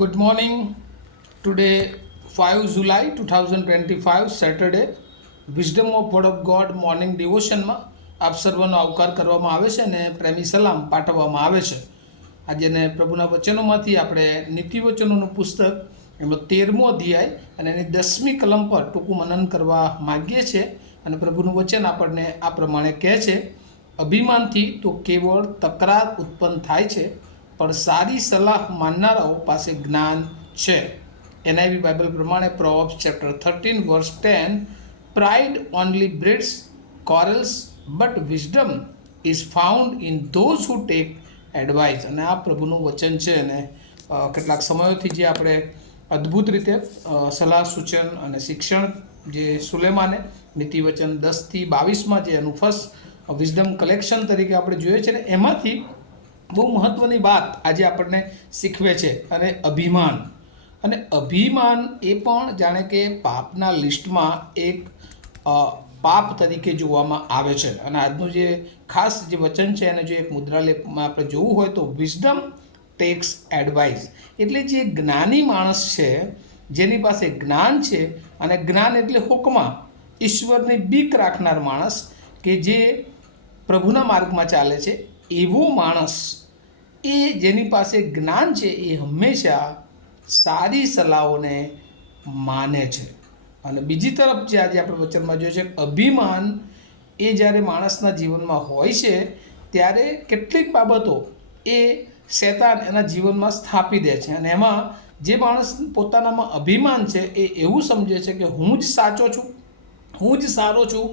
Good morning. Today, 5 July 2025, Saturday. Wisdom of word of God morning ડિવોશનમાં આપ સર્વનો આવકાર કરવામાં આવે છે અને પ્રેમી સલામ પાઠવવામાં આવે છે. આજે ને પ્રભુના વચનોમાંથી આપણે નીતિવચનોનું પુસ્તક એનો 13મો અધ્યાય અને એની 10મી કલમ પર ટૂંકું મનન કરવા માગીએ છીએ. અને પ્રભુનું વચન આપણને આ પ્રમાણે કહે છે, અભિમાનથી તો કેવળ તકરાર ઉત્પન્ન થાય છે, પણ સારી સલાહ માનનારાઓ પાસે જ્ઞાન છે. એનઆઈવી બાઇબલ પ્રમાણે Proverbs chapter 13 verse 10, pride only breeds quarrels but wisdom is found in those who take advice. અને આ પ્રભુનું વચન છે અને કેટલાક સમયોથી જે આપણે અદ્ભુત રીતે સલાહ સૂચન અને શિક્ષણ જે સુલેમાને નીતિવચન 10થી 22માં જે એનું ફર્સ્ટ વિઝડમ કલેક્શન તરીકે આપણે જોઈએ છે ને, એમાંથી બહુ મહત્ત્વની વાત આજે આપણને શીખવે છે. અને અભિમાન એ પણ જાણે કે પાપના લિસ્ટમાં એક પાપ તરીકે જોવામાં આવે છે. અને આજનું જે ખાસ જે વચન છે એને જો એક મુદ્રાલેખમાં આપણે જોવું હોય તો વિઝડમ ટેક્સ એડવાઇસ, એટલે જે જ્ઞાની માણસ છે, જેની પાસે જ્ઞાન છે, અને જ્ઞાન એટલે હુકમા, ઈશ્વરની બીક રાખનાર માણસ કે જે પ્રભુના માર્ગમાં ચાલે છે, એવો માણસ એ જેની પાસે જ્ઞાન છે એ હંમેશા સારી સલાહોને માને છે. અને બીજી તરફ જે આજે આપણે વચનમાં જોઈએ છે, અભિમાન એ જ્યારે માણસના જીવનમાં હોય છે ત્યારે કેટલીક બાબતો એ શૈતાન એના જીવનમાં સ્થાપી દે છે. અને એમાં જે માણસ પોતાનામાં અભિમાન છે એ એવું સમજે છે કે હું જ સાચો છું, હું જ સારો છું,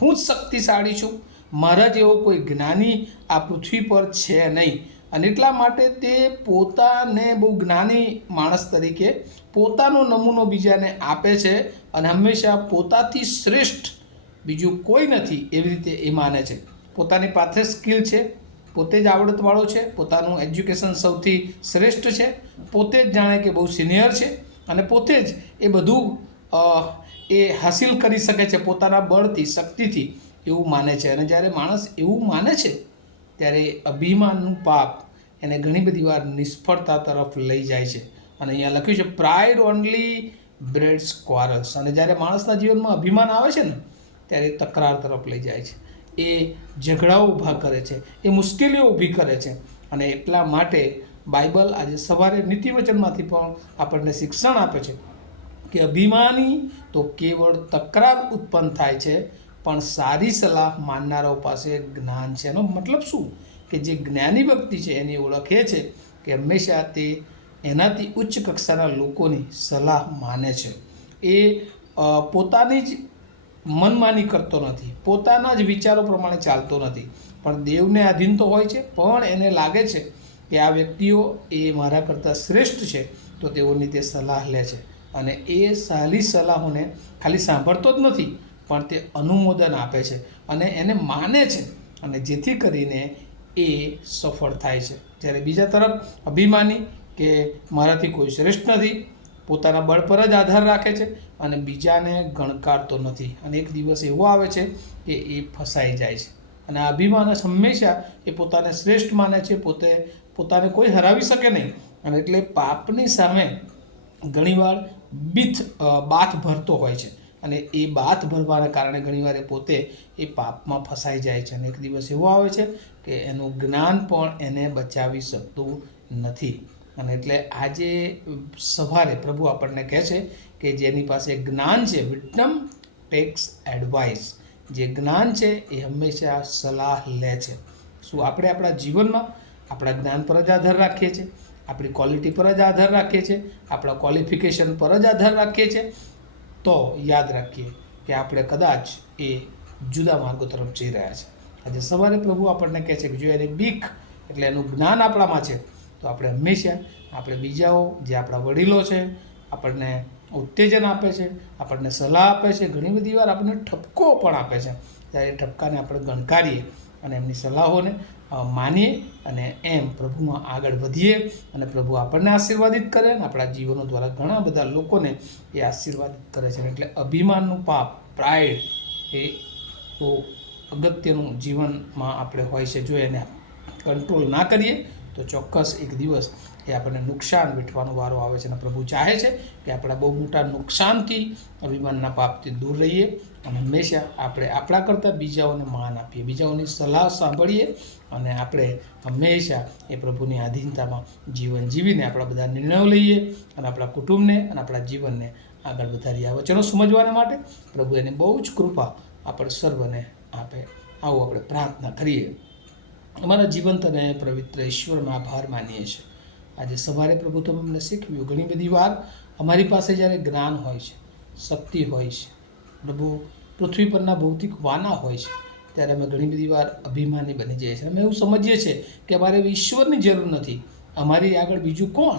હું જ શક્તિશાળી છું, મારા જેવો કોઈ જ્ઞાની આ પૃથ્વી પર છે નહીં. અને એટલા માટે તે પોતાને બહુ જ્ઞાની માણસ તરીકે પોતાનો નમૂનો બીજાને આપે છે અને હંમેશા પોતાથી શ્રેષ્ઠ બીજું કોઈ નથી એવી રીતે એ માને છે. પોતાની પાસે સ્કિલ છે, પોતે જ આવડતવાળો છે, પોતાનું એજ્યુકેશન સૌથી શ્રેષ્ઠ છે, પોતે જ જાણે કે બહુ સિનિયર છે અને પોતે જ એ બધું એ હાસિલ કરી શકે છે પોતાના બળથી, શક્તિથી, એવું માને છે. અને જ્યારે માણસ એવું માને છે ત્યારે અભિમાનનું પાપ એને ઘણી બધી વાર નિષ્ફળતા તરફ લઈ જાય છે. અને અહીંયા લખ્યું છે, પ્રાઇડ ઓનલી બ્રેડ્સ ક્વારલ્સ. અને જ્યારે માણસના જીવનમાં અભિમાન આવે છે ને ત્યારે તકરાર તરફ લઈ જાય છે, એ ઝઘડાઓ ઊભા કરે છે, એ મુશ્કેલીઓ ઊભી કરે છે. અને એટલા માટે બાઇબલ આજે સવારે નીતિવચનમાંથી પણ આપણને શિક્ષણ આપે છે કે અભિમાની તો કેવળ તકરાર ઉત્પન્ન થાય છે, પણ સારી સલાહ માનનારાઓ પાસે જ્ઞાન છે. એનો મતલબ શું? કે જે જ્ઞાની વ્યક્તિ છે એની ઓળખ એ છે કે હંમેશા તે એનાથી ઉચ્ચ કક્ષાના લોકોની સલાહ માને છે. એ પોતાની જ મનમાની કરતો નથી, પોતાના જ વિચારો પ્રમાણે ચાલતો નથી, પણ દેવને આધીન તો હોય છે, પણ એને લાગે છે કે આ વ્યક્તિઓ એ મારા કરતાં શ્રેષ્ઠ છે, તો તેઓની તે સલાહ લે છે. અને એ સારી સલાહોને ખાલી સાંભળતો જ નથી, પણ તે અનુમોદન આપે છે અને એને માને છે, અને જેથી કરીને એ સફળ થાય છે. જ્યારે બીજા તરફ અભિમાની કે મારાથી કોઈ શ્રેષ્ઠ નથી, પોતાના બળ પર જ આધાર રાખે છે અને બીજાને ગણકારતો નથી. અને એક દિવસ એવો આવે છે કે એ ફસાઈ જાય છે. અને આ અભિમાન હંમેશા એ પોતાને શ્રેષ્ઠ માને છે, પોતાને કોઈ હરાવી શકે નહીં. અને એટલે પાપની સામે ઘણીવાર બાથ ભરતો હોય છે, અને એ બાથ ભરવાના કારણે ઘણીવાર એ પોતે એ પાપમાં ફસાઈ જાય છે. અને એક દિવસ એવો આવે છે કે એનું જ્ઞાન પણ એને બચાવી શકતું નથી. અને એટલે આજે સવારે પ્રભુ આપણને કહે છે કે જેની પાસે જ્ઞાન છે, વિઝડમ ટેક્સ એડવાઇસ, જે જ્ઞાન છે એ હંમેશા સલાહ લે છે. શું આપણે આપણા જીવનમાં આપણા જ્ઞાન પર જ આધાર રાખીએ છીએ, આપણી ક્વોલિટી પર જ આધાર રાખીએ છીએ, આપણા ક્વોલિફિકેશન પર જ આધાર રાખીએ છીએ? તો યાદ રાખીએ કે આપણે કદાચ એ જુદા માર્ગો તરફ જઈ રહ્યા છે. આજે સવારે પ્રભુ આપણને કહે છે કે જો એની બીક એટલે એનું જ્ઞાન આપણામાં છે, તો આપણે હંમેશા આપણે બીજાઓ જે આપણા વડીલો છે, આપણને ઉત્તેજન આપે છે, આપણને સલાહ આપે છે, ઘણી બધી વાર આપણને ઠપકો પણ આપે છે, ત્યારે એ ઠપકાને આપણે ગણકારીએ અને એમની સલાહોને માનીએ અને એમ પ્રભુમાં આગળ વધીએ. અને પ્રભુ આપણને આશીર્વાદિત કરે અને આપણા જીવનો દ્વારા ઘણા બધા લોકોને એ આશીર્વાદિત કરે છે. એટલે અભિમાનનું પાપ, પ્રાઇડ, એ બહુ અગત્યનું જીવનમાં આપણે હોય છે. જો એને કંટ્રોલ ના કરીએ તો ચોક્કસ એક દિવસ એ આપણને નુકસાન વેઠવાનો વારો આવે છે. અને પ્રભુ ચાહે છે કે આપણા બહુ મોટા નુકસાનથી, અભિમાનના પાપથી દૂર રહીએ અને હંમેશા આપણે આપણા કરતાં બીજાઓને માન આપીએ, બીજાઓની સલાહ સાંભળીએ અને આપણે હંમેશા એ પ્રભુની આધીનતામાં જીવન જીવીને આપણા બધા નિર્ણયો લઈએ અને આપણા કુટુંબને અને આપણા જીવનને આગળ વધારીએ. આ વચનો સમજવાના માટે પ્રભુ એને બહુ જ કૃપા આપણે સર્વને આપે. આવો આપણે પ્રાર્થના કરીએ. અમારા જીવંત અને પવિત્ર ઈશ્વરમાં આભાર માનીએ છીએ. આજે સવારે પ્રભુ તમે અમને શીખવ્યું. ઘણી બધી વાર અમારી પાસે જ્યારે જ્ઞાન હોય છે, શક્તિ હોય છે, પ્રભુ પૃથ્વી પરના ભૌતિક વાના હોય છે, ત્યારે અમે ઘણી બધી વાર અભિમાની બની જઈએ છીએ. અમે એવું સમજીએ છીએ કે અમારે ઈશ્વરની જરૂર નથી, અમારી આગળ બીજું કોણ.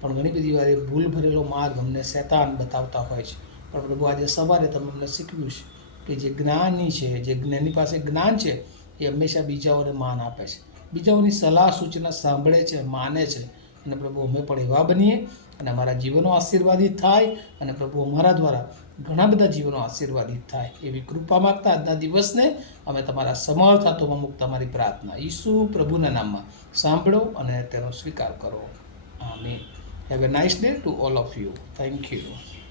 પણ ઘણી બધી વાર એ ભૂલ ભરેલો માર્ગ અમને શૈતાન બતાવતા હોય છે. પણ પ્રભુ આજે સવારે તમે અમને શીખવ્યું છે કે જે જ્ઞાની છે, જે જ્ઞાની પાસે જ્ઞાન છે, એ હંમેશા બીજાઓને માન આપે છે, બીજાઓની સલાહ સૂચના સાંભળે છે, માને છે. અને પ્રભુ અમે પણ એવા બનીએ અને અમારા જીવનો આશીર્વાદિત થાય અને પ્રભુ અમારા દ્વારા ઘણા બધા જીવનો આશીર્વાદિત થાય એવી કૃપા માગતા આજના દિવસને અમે તમારા સમર્થ હાથોમાં મૂકતા અમારી પ્રાર્થના ઈસુ પ્રભુના નામમાં સાંભળો અને તેનો સ્વીકાર કરો. આમીન. Have a nice day to all of you. Thank you.